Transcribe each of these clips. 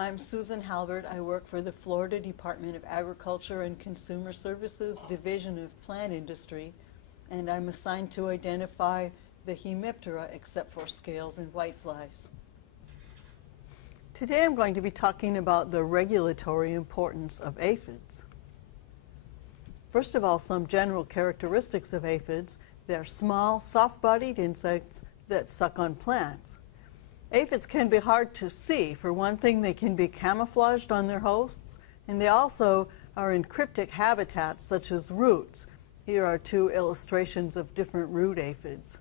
I'm Susan Halbert. I work for the Florida Department of Agriculture and Consumer Services Division of Plant Industry, and I'm assigned to identify the Hemiptera except for scales and whiteflies. Today I'm going to be talking about the regulatory importance of aphids. First of all, some general characteristics of aphids. They're small, soft-bodied insects that suck on plants. Aphids can be hard to see. For one thing, they can be camouflaged on their hosts, and they also are in cryptic habitats such as roots. Here are two illustrations of different root aphids.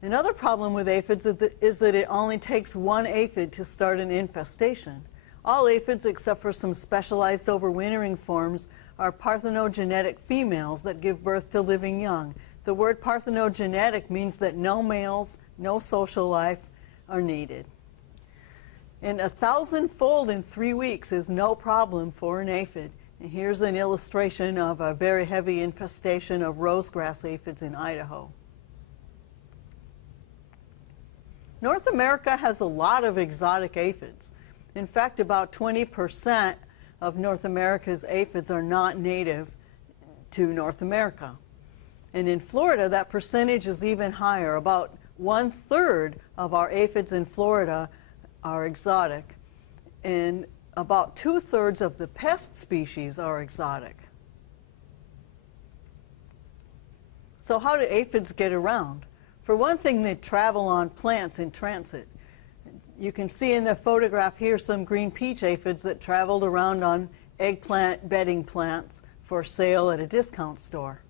Another problem with aphids is that it only takes one aphid to start an infestation. All aphids, except for some specialized overwintering forms, are parthenogenetic females that give birth to living young. The word parthenogenetic means that no males, no social life are needed. And 1,000-fold in 3 weeks is no problem for an aphid. And here's an illustration of a very heavy infestation of rosegrass aphids in Idaho. North America has a lot of exotic aphids. In fact, about 20% of North America's aphids are not native to North America. And in Florida, that percentage is even higher. About 1/3 of our aphids in Florida are exotic, and about 2/3 of the pest species are exotic. So how do aphids get around? For one thing, they travel on plants in transit. You can see in the photograph here some green peach aphids that traveled around on eggplant bedding plants for sale at a discount store.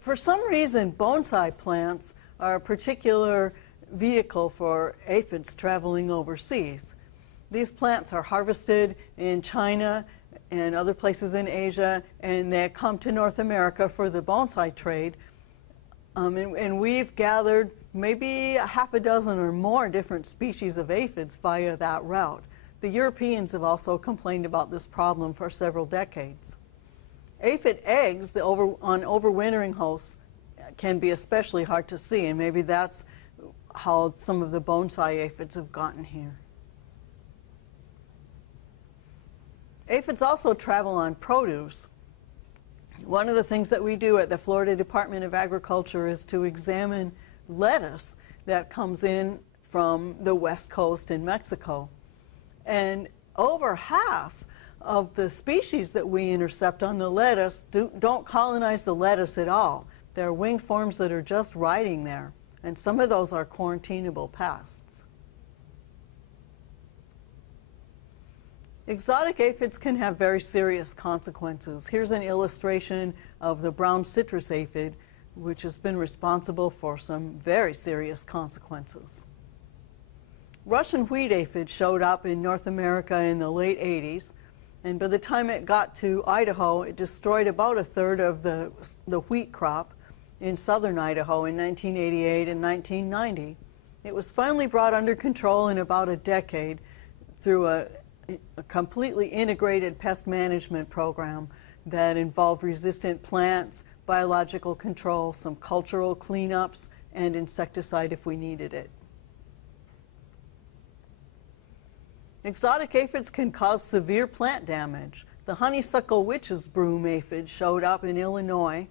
For some reason, bonsai plants are a particular vehicle for aphids traveling overseas. These plants are harvested in China and other places in Asia, and they come to North America for the bonsai trade. And we've gathered maybe half a dozen or more different species of aphids via that route. The Europeans have also complained about this problem for several decades. Aphid eggs on overwintering hosts can be especially hard to see, and maybe that's how some of the bonsai aphids have gotten here. Aphids also travel on produce. One of the things that we do at the Florida Department of Agriculture is to examine lettuce that comes in from the West Coast in Mexico. And over half of the species that we intercept on the lettuce don't colonize the lettuce at all. They're wing forms that are just riding there, and some of those are quarantinable pests. Exotic aphids can have very serious consequences. Here's an illustration of the brown citrus aphid, which has been responsible for some very serious consequences. Russian wheat aphid showed up in North America in the late 80s. And by the time it got to Idaho, it destroyed about 1/3 of the wheat crop in southern Idaho in 1988 and 1990. It was finally brought under control in about a decade through a completely integrated pest management program that involved resistant plants, biological control, some cultural cleanups, and insecticide if we needed it. Exotic aphids can cause severe plant damage. The honeysuckle witch's broom aphid showed up in Illinois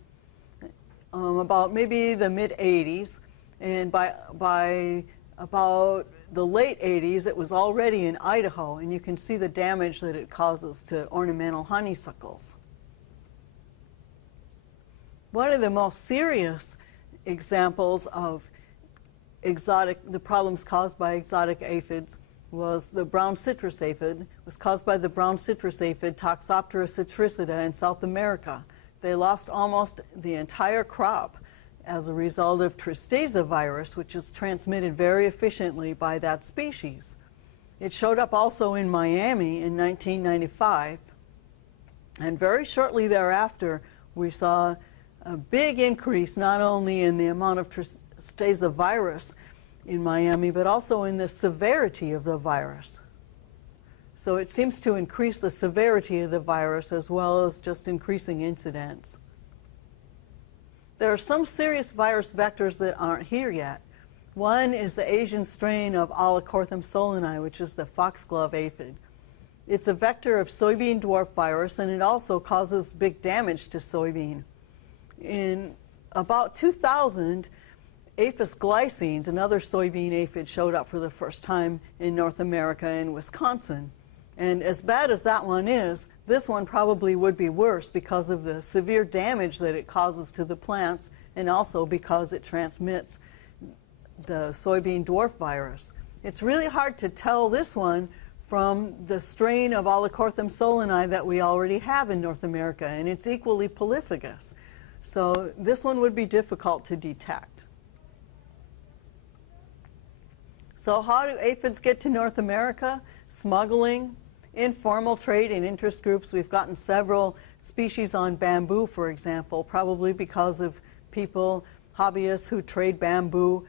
about maybe the mid-'80s, and by about the late '80s it was already in Idaho, and you can see the damage that it causes to ornamental honeysuckles. One of the most serious examples of the problems caused by exotic aphids was the brown citrus aphid. It was caused by the brown citrus aphid, Toxoptera citricida, in South America. They lost almost the entire crop as a result of Tristeza virus, which is transmitted very efficiently by that species. It showed up also in Miami in 1995, and very shortly thereafter we saw a big increase not only in the amount of Tristeza virus in Miami, but also in the severity of the virus. So it seems to increase the severity of the virus as well as just increasing incidence. There are some serious virus vectors that aren't here yet. One is the Asian strain of Alicorthum solani, which is the foxglove aphid. It's a vector of soybean dwarf virus, and it also causes big damage to soybean. In about 2000, Aphis glycines, another soybean aphid, showed up for the first time in North America in Wisconsin. And as bad as that one is, this one probably would be worse because of the severe damage that it causes to the plants, and also because it transmits the soybean dwarf virus. It's really hard to tell this one from the strain of Alicorthum solani that we already have in North America, and it's equally polyphagous. So this one would be difficult to detect. So how do aphids get to North America? Smuggling, informal trade, and interest groups. We've gotten several species on bamboo, for example, probably because of people, hobbyists who trade bamboo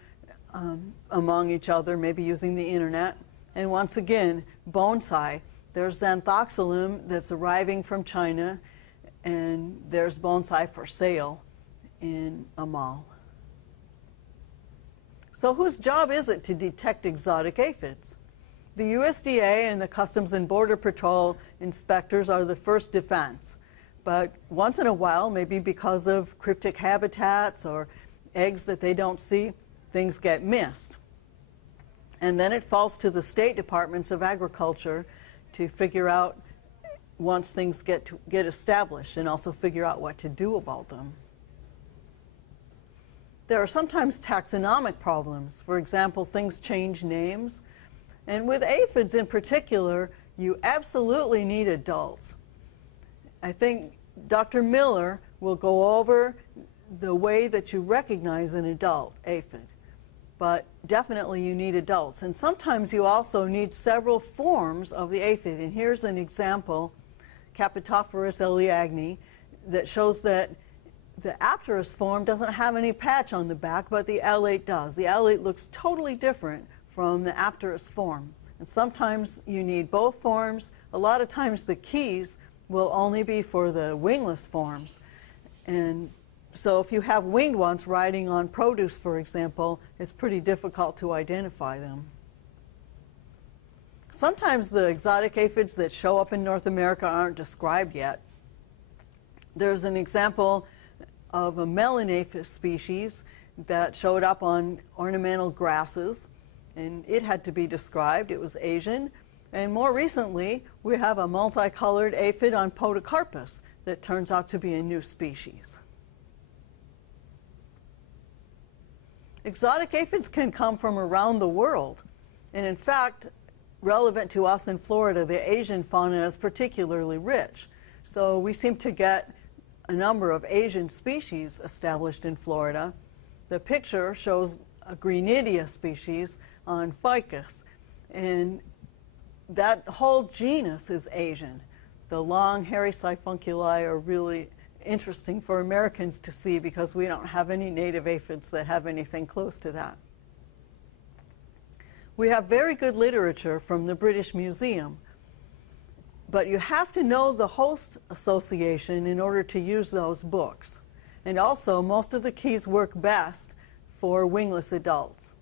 among each other, maybe using the internet. And once again, bonsai. There's Xanthoxylum that's arriving from China, and there's bonsai for sale in Amal. So whose job is it to detect exotic aphids? The USDA and the Customs and Border Patrol inspectors are the first defense. But once in a while, maybe because of cryptic habitats or eggs that they don't see, things get missed. And then it falls to the state departments of agriculture to figure out once things get established, and also figure out what to do about them. There are sometimes taxonomic problems. For example, things change names. And with aphids in particular, you absolutely need adults. I think Dr. Miller will go over the way that you recognize an adult aphid. But definitely you need adults. And sometimes you also need several forms of the aphid. And here's an example, Capitophorus eliagne, that shows that the Apterus form doesn't have any patch on the back, but the L8 does. The L8 looks totally different from the Apterus form. And sometimes you need both forms. A lot of times the keys will only be for the wingless forms. And so if you have winged ones riding on produce, for example, it's pretty difficult to identify them. Sometimes the exotic aphids that show up in North America aren't described yet. There's an example of a Melanaphis species that showed up on ornamental grasses, and it had to be described. It was Asian. And more recently, we have a multicolored aphid on Podocarpus that turns out to be a new species. Exotic aphids can come from around the world. And in fact, relevant to us in Florida, the Asian fauna is particularly rich. So we seem to get a number of Asian species established in Florida. The picture shows a Greenidia species on Ficus. And that whole genus is Asian. The long, hairy siphuncuли are really interesting for Americans to see because we don't have any native aphids that have anything close to that. We have very good literature from the British Museum, but you have to know the host association in order to use those books. And also, most of the keys work best for wingless adults.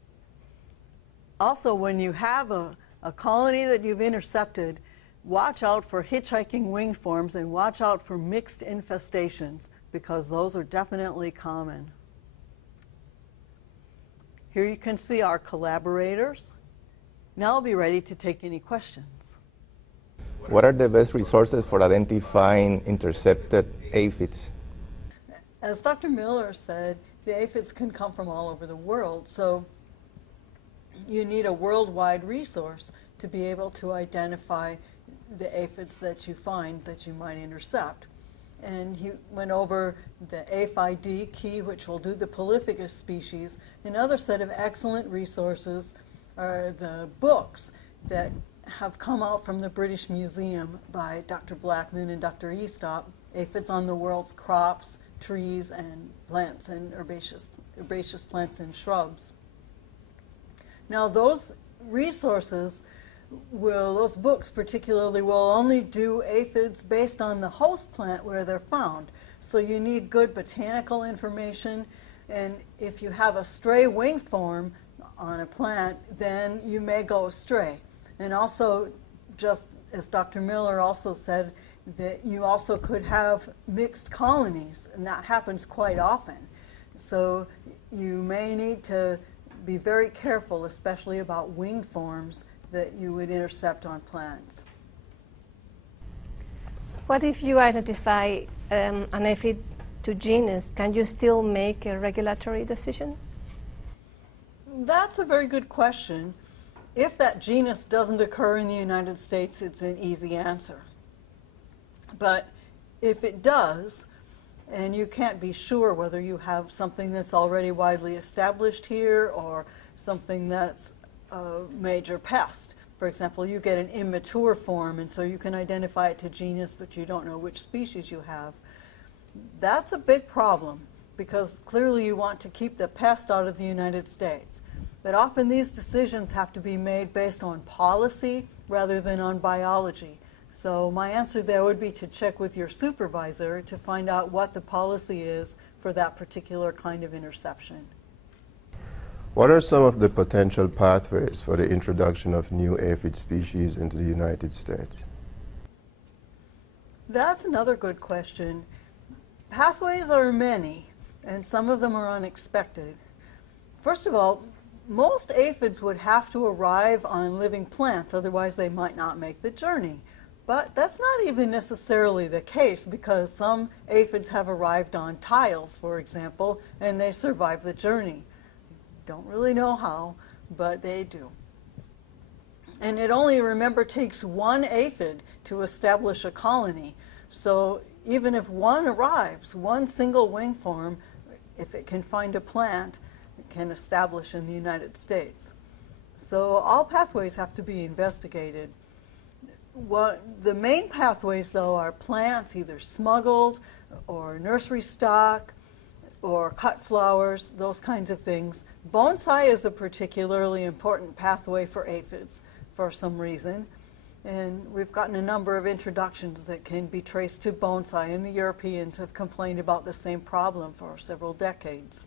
Also, when you have a colony that you've intercepted, watch out for hitchhiking wing forms and watch out for mixed infestations, because those are definitely common. Here you can see our collaborators. Now I'll be ready to take any questions. What are the best resources for identifying intercepted aphids? As Dr. Miller said, the aphids can come from all over the world, so you need a worldwide resource to be able to identify the aphids that you find that you might intercept. And he went over the Aphid key, which will do the polyphagous species. Another set of excellent resources are the books that have come out from the British Museum by Dr. Blackman and Dr. Eastop, Aphids on the World's Crops, Trees, and Plants, and herbaceous plants and shrubs. Now those resources those books particularly will only do aphids based on the host plant where they're found. So you need good botanical information, and if you have a stray wing form, on a plant, then you may go astray. And also, just as Dr. Miller also said, that you also could have mixed colonies, and that happens quite often. So you may need to be very careful, especially about wing forms that you would intercept on plants. What if you identify an aphid to genus? Can you still make a regulatory decision? That's a very good question. If that genus doesn't occur in the United States, it's an easy answer. But if it does, and you can't be sure whether you have something that's already widely established here or something that's a major pest. For example, you get an immature form, and so you can identify it to genus, but you don't know which species you have. That's a big problem, because clearly you want to keep the pest out of the United States. But often these decisions have to be made based on policy rather than on biology. So my answer there would be to check with your supervisor to find out what the policy is for that particular kind of interception. What are some of the potential pathways for the introduction of new aphid species into the United States? That's another good question. Pathways are many, and some of them are unexpected. First of all, most aphids would have to arrive on living plants, otherwise they might not make the journey. But that's not even necessarily the case, because some aphids have arrived on tiles, for example, and they survive the journey. Don't really know how, but they do. And it only, remember, takes one aphid to establish a colony. So even if one arrives, one single wing form, if it can find a plant, it can establish in the United States. So all pathways have to be investigated. The main pathways, though, are plants either smuggled or nursery stock or cut flowers, those kinds of things. Bonsai is a particularly important pathway for aphids for some reason. And we've gotten a number of introductions that can be traced to bonsai, and the Europeans have complained about the same problem for several decades.